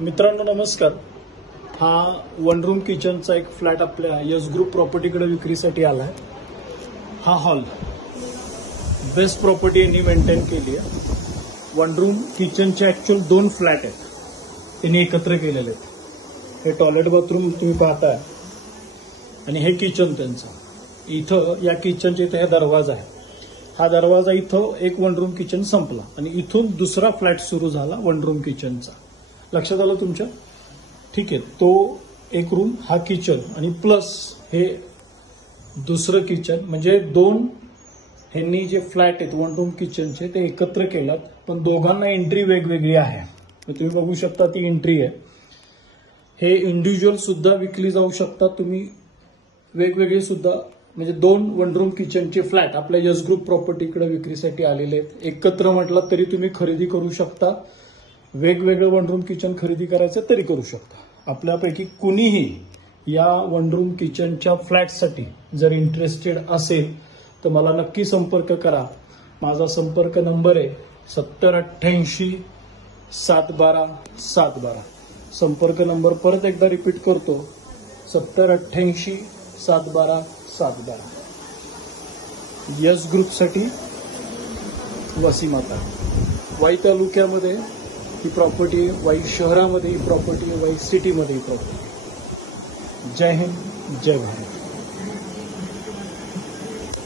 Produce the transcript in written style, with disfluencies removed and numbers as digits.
मित्रांनो नमस्कार। हा वन रूम किचनचा एक फ्लॅट आपल्या यस ग्रुप प्रॉपर्टीकडे विक्रीसाठी आलाय। हा हॉल बेस्ट प्रॉपर्टी यांनी मेंटेन केली आहे। वन रूम किचनचे ऍक्च्युअल 2 फ्लॅट आहेत, त्यांनी एकत्र केलेले आहेत। हे टॉयलेट बाथरूम तुम्ही पाहताय आणि हे किचन त्यांचं। इथं या किचनच्या इथे हा दरवाजा आहे। हा दरवाजा इथं एक वन रूम किचन संपला आणि इथून दुसरा फ्लॅट सुरू झाला वन रूम किचनचा। लक्षात आलं तुमच्या? ठीक आहे, तो एक रूम, हा किचन आणि प्लस हे दुसरं किचन, म्हणजे 2 ह्यांनी जे फ्लॅट आहेत वन रूम किचनचे ते एकत्र केलात, पण दोघांना एंट्री वेगवेगळी आहे। तुम्ही बघू शकता ती एंट्री आहे। हे इंडिव्हिज्युअल सुद्धा विकली जाऊ शकतात, तुम्ही वेगवेगळे सुद्धा, म्हणजे 2 वन रूम किचनचे फ्लॅट आपल्या यस ग्रुप प्रॉपर्टीकडे विक्रीसाठी आलेले आहेत। एकत्र म्हटलं तरी तुम्ही खरेदी करू शकता, वेगवेगळं वन रूम किचन खरेदी करायचं तरी करू शकता। आपल्यापैकी कुणीही या वन रूम किचनच्या फ्लॅटसाठी जर इंटरेस्टेड असेल तर मला नक्की संपर्क करा। माझा संपर्क नंबर आहे 7088 712 712। संपर्क नंबर परत एकदा रिपीट करतो, 7088 712 712। यस ग्रुपसाठी वसीमाता। वाई तालुक्यामध्ये ही प्रॉपर्टी, वाई शहरामध्ये ही प्रॉपर्टी, वाई सिटीमध्ये ही प्रॉपर्टी। जय हिंद, जय भारत।